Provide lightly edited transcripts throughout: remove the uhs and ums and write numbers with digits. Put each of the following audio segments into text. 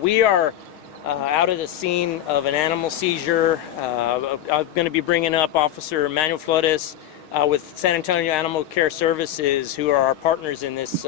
We are out of the scene of an animal seizure. I'm going to be bringing up Officer Manuel Flores with San Antonio Animal Care Services, who are our partners in this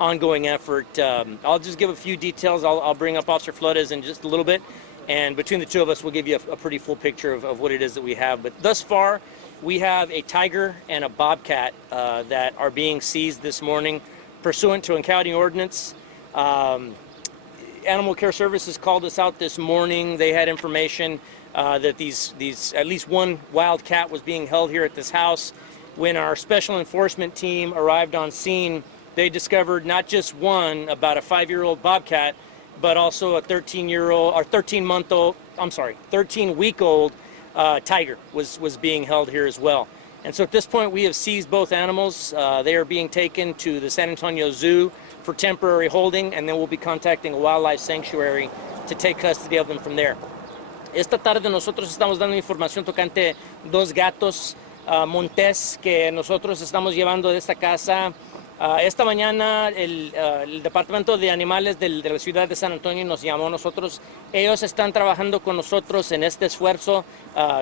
ongoing effort. I'll just give a few details. I'll bring up Officer Flores in just a little bit, and between the two of us, we'll give you a pretty full picture of what it is that we have. But thus far, we have a tiger and a bobcat that are being seized this morning pursuant to a county ordinance. Animal Care Services called us out this morning. They had information that these at least one wild cat was being held here at this house. When our special enforcement team arrived on scene, they discovered not just one, about a 5-year-old bobcat, but also a 13-year-old or 13-week-old tiger was being held here as well. And so at this point, we have seized both animals. They are being taken to the San Antonio Zoo for temporary holding, and then we'll be contacting a wildlife sanctuary to take custody of them from there. Esta tarde nosotros estamos dando información tocante dos gatos montés que nosotros estamos llevando de esta casa. Esta mañana el Departamento de Animales de la ciudad de San Antonio nos llamó a nosotros. Ellos están trabajando con nosotros en este esfuerzo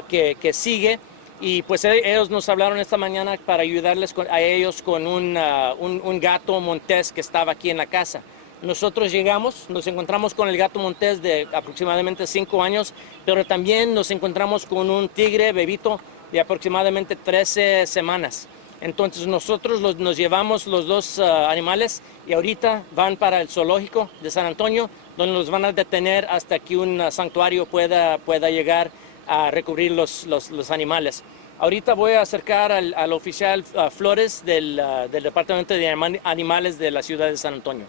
que sigue. Y pues ellos nos hablaron esta mañana para ayudarles a ellos con un gato montés que estaba aquí en la casa. Nosotros llegamos, nos encontramos con el gato montés de aproximadamente 5 años, pero también nos encontramos con un tigre bebito de aproximadamente 13 semanas. Entonces nosotros nos llevamos los dos animales y ahorita van para el zoológico de San Antonio, donde los van a detener hasta que un santuario pueda llegar a recubrir los animales. Ahorita voy a acercar al oficial Flores del Departamento de Animales de la ciudad de San Antonio.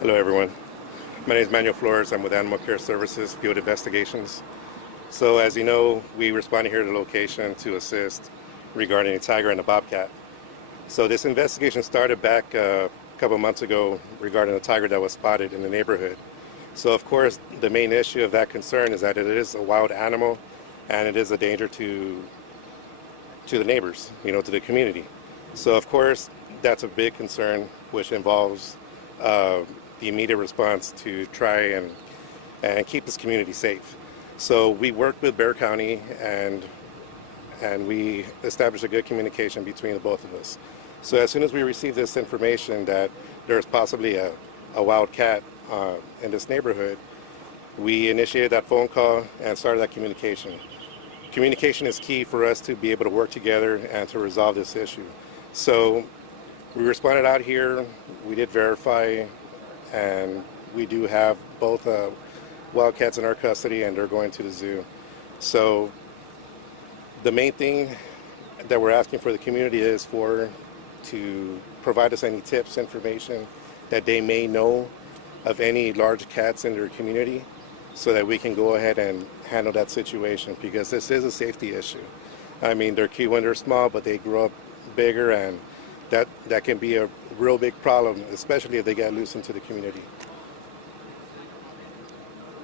Hello everyone. My name is Manuel Flores. I'm with Animal Care Services Field Investigations. So as you know, we responded here to the location to assist regarding a tiger and a bobcat. So this investigation started back a couple months ago regarding a tiger that was spotted in the neighborhood. So of course, the main issue of that concern is that it is a wild animal and it is a danger to the neighbors, to the community. So of course, that's a big concern, which involves the immediate response to try and keep this community safe. So we worked with Bexar County and we established a good communication between the both of us. So as soon as we received this information that there's possibly a wild cat in this neighborhood, we initiated that phone call and started that communication. Communication is key for us to be able to work together and to resolve this issue. So we responded out here, we did verify, and we do have both wildcats in our custody and they're going to the zoo. So the main thing that we're asking for the community is to provide us any tips, information that they may know of any large cats in their community so that we can go ahead and handle that situation, because this is a safety issue. I mean, they're cute when they're small, but they grow up bigger, and that can be a real big problem, especially if they get loose into the community.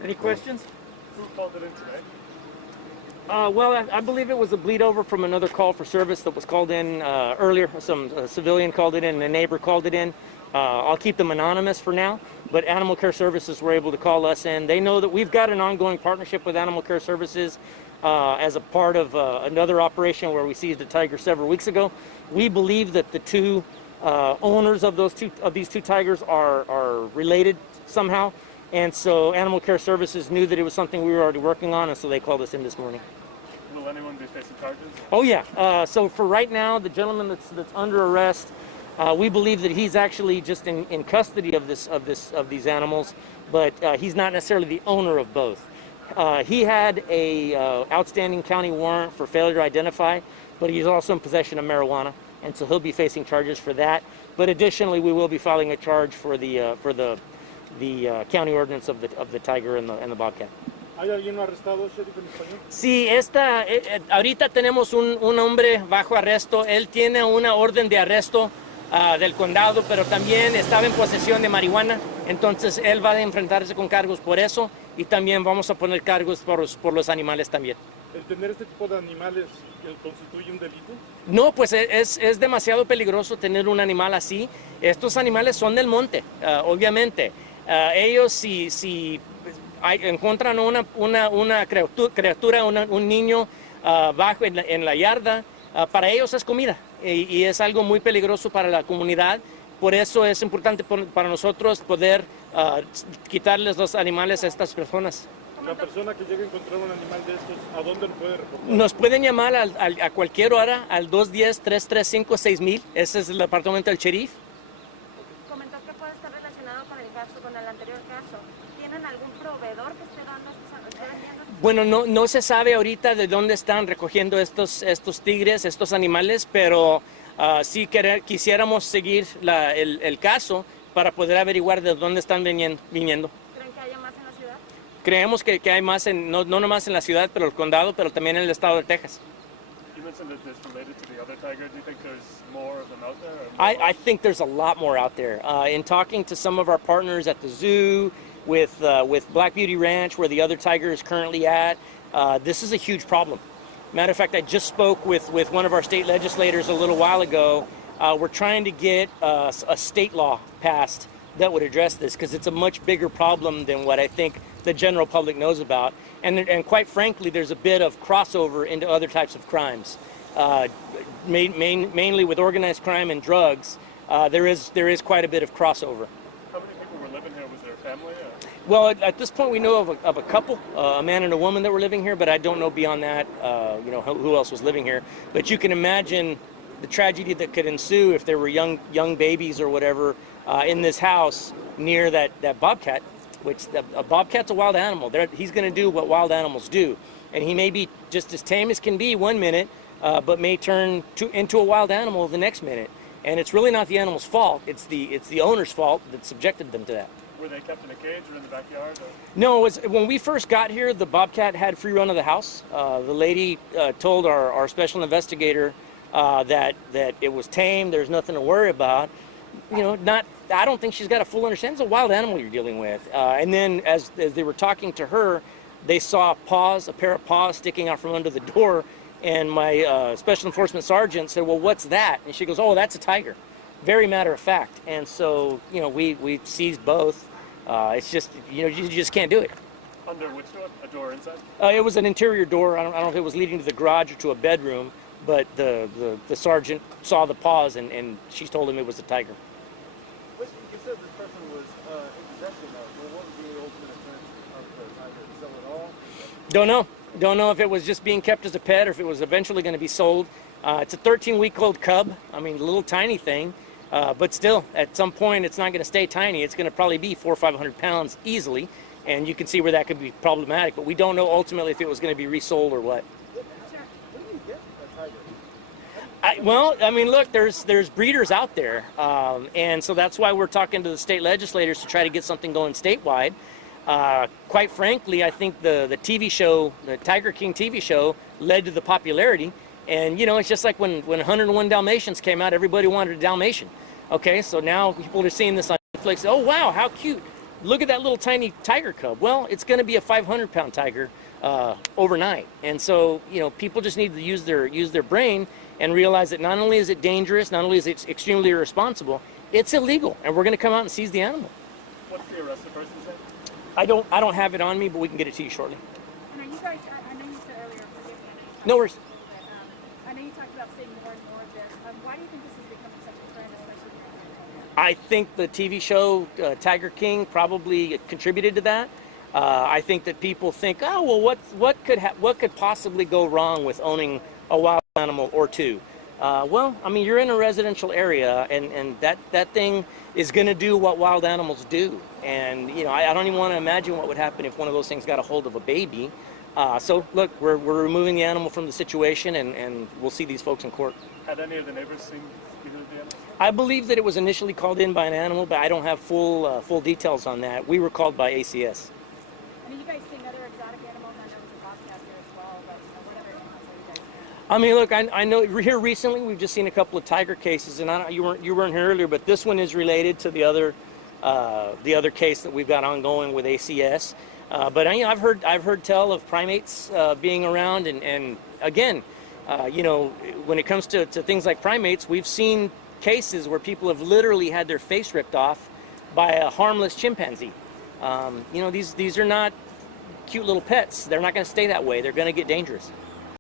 Any questions? Who called it in today? Well, I believe it was a bleed over from another call for service that was called in earlier. Some civilian called it in and a neighbor called it in. I'll keep them anonymous for now, but Animal Care Services were able to call us in. They know that we've got an ongoing partnership with Animal Care Services as a part of another operation where we seized a tiger several weeks ago. We believe that the two owners of these two tigers are related somehow. And so Animal Care Services knew that it was something we were already working on, and so they called us in this morning. Will anyone be facing charges? Oh yeah. So for right now, the gentleman that's under arrest, we believe that he's actually just in custody of these animals, but he's not necessarily the owner of both. He had a outstanding county warrant for failure to identify, but he's also in possession of marijuana, and so he'll be facing charges for that. But additionally, we will be filing a charge for the county ordinance of the tiger and the bobcat. ¿Hay alguien arrestado, sheriff, en español? Sí, ahorita tenemos un hombre bajo arresto. Él tiene una orden de arresto del condado, pero también estaba en posesión de marihuana. Entonces él va a enfrentarse con cargos por eso, y también vamos a poner cargos por los animales también. ¿El tener este tipo de animales constituye un delito? No, pues es demasiado peligroso tener un animal así. Estos animales son del monte, obviamente. Ellos si encuentran una criatura, un niño bajo en la yarda, para ellos es comida y es algo muy peligroso para la comunidad. Por eso es importante para nosotros poder quitarles los animales a estas personas. La persona que llegue a encontrar un animal de estos, ¿a dónde lo puede reportar? Nos pueden llamar a cualquier hora al 210-335-6000. Ese es el departamento del sheriff. Comentó que puede estar relacionado con el caso, con el anterior caso. ¿Tienen algún proveedor que esté dando estos? Bueno, no se sabe ahorita de dónde están recogiendo estos tigres, estos animales, pero sí quisiéramos seguir el caso para poder averiguar de dónde están viniendo. ¿Creen que haya más en la ciudad? Creemos que hay más, no nomás en la ciudad, pero el condado, pero también en el estado de Texas. You mentioned that this related to the other tiger. Do you think there's more of them out there? I think there's a lot more out there. In talking to some of our partners at the zoo, with Black Beauty Ranch, where the other tiger is currently at, this is a huge problem. Matter of fact, I just spoke with one of our state legislators a little while ago. We're trying to get a state law passed that would address this, because it's a much bigger problem than what I think the general public knows about. And quite frankly, there's a bit of crossover into other types of crimes. Mainly with organized crime and drugs, there is quite a bit of crossover. How many people were living here? Was there a family? Well, at this point, we know of a couple, a man and a woman that were living here, but I don't know beyond that, who else was living here. But you can imagine the tragedy that could ensue if there were young babies or whatever in this house near that bobcat, which a bobcat's a wild animal. He's going to do what wild animals do. And he may be just as tame as can be one minute, but may turn into a wild animal the next minute. And it's really not the animal's fault. It's the owner's fault that subjected them to that. Were they kept in a cage or in the backyard? Or? No, when we first got here, the bobcat had free run of the house. The lady told our special investigator that it was tame. There's nothing to worry about. I don't think she's got a full understanding. It's a wild animal you're dealing with. And then as they were talking to her, they saw a pair of paws sticking out from under the door. And my special enforcement sergeant said, "Well, what's that?" And she goes, "Oh, that's a tiger." Very matter of fact. And so, we seized both. It's just, you just can't do it. Under which door? A door inside? It was an interior door. I don't know if it was leading to the garage or to a bedroom, but the sergeant saw the paws and she told him it was a tiger. You said this person was in possession of. Well, what was the ultimate intent of the tiger? To sell it all? Don't know if it was just being kept as a pet or if it was eventually going to be sold. It's a 13-week-old cub. I mean, a little tiny thing, but still, at some point, it's not going to stay tiny. It's going to probably be 400 or 500 pounds easily, and you can see where that could be problematic. But we don't know ultimately if it was going to be resold or what. Where do you get a tiger? Look, there's breeders out there, and so that's why we're talking to the state legislators to try to get something going statewide. Quite frankly, I think the TV show, the Tiger King TV show, led to the popularity. And, it's just like when 101 Dalmatians came out, everybody wanted a Dalmatian. Okay, so now people are seeing this on Netflix. Oh, wow, how cute. Look at that little tiny tiger cub. Well, it's going to be a 500-pound tiger overnight. And so, people just need to use their brain and realize that not only is it dangerous, not only is it extremely irresponsible, it's illegal. And we're going to come out and seize the animal. What's the arrested person's name? I don't have it on me, but we can get it to you shortly. And are you guys, I know you said earlier, No worries. I know you talked about seeing more and more of this. Why do you think this is becoming such a trend, especially here in San Antonio? I think the TV show Tiger King probably contributed to that. I think that people think, oh, well, what could possibly go wrong with owning a wild animal or two? You're in a residential area, and that thing is going to do what wild animals do. And, I don't even want to imagine what would happen if one of those things got a hold of a baby. So, look, we're removing the animal from the situation, and we'll see these folks in court. Had any of the neighbors seen either of the animals? I believe that it was initially called in by an animal, but I don't have full details on that. We were called by ACS. I mean, you guys seeing other exotic animals? I know there's a bobcat here as well, but what other animals are you guys seeing? Look, I know here recently we've just seen a couple of tiger cases, and you weren't here earlier, but this one is related to the other case that we've got ongoing with ACS. But you know, I've heard tell of primates being around, and again, you know, when it comes to things like primates, we've seen cases where people have literally had their face ripped off by a harmless chimpanzee. You know, these are not cute little pets. They're not going to stay that way. They're going to get dangerous.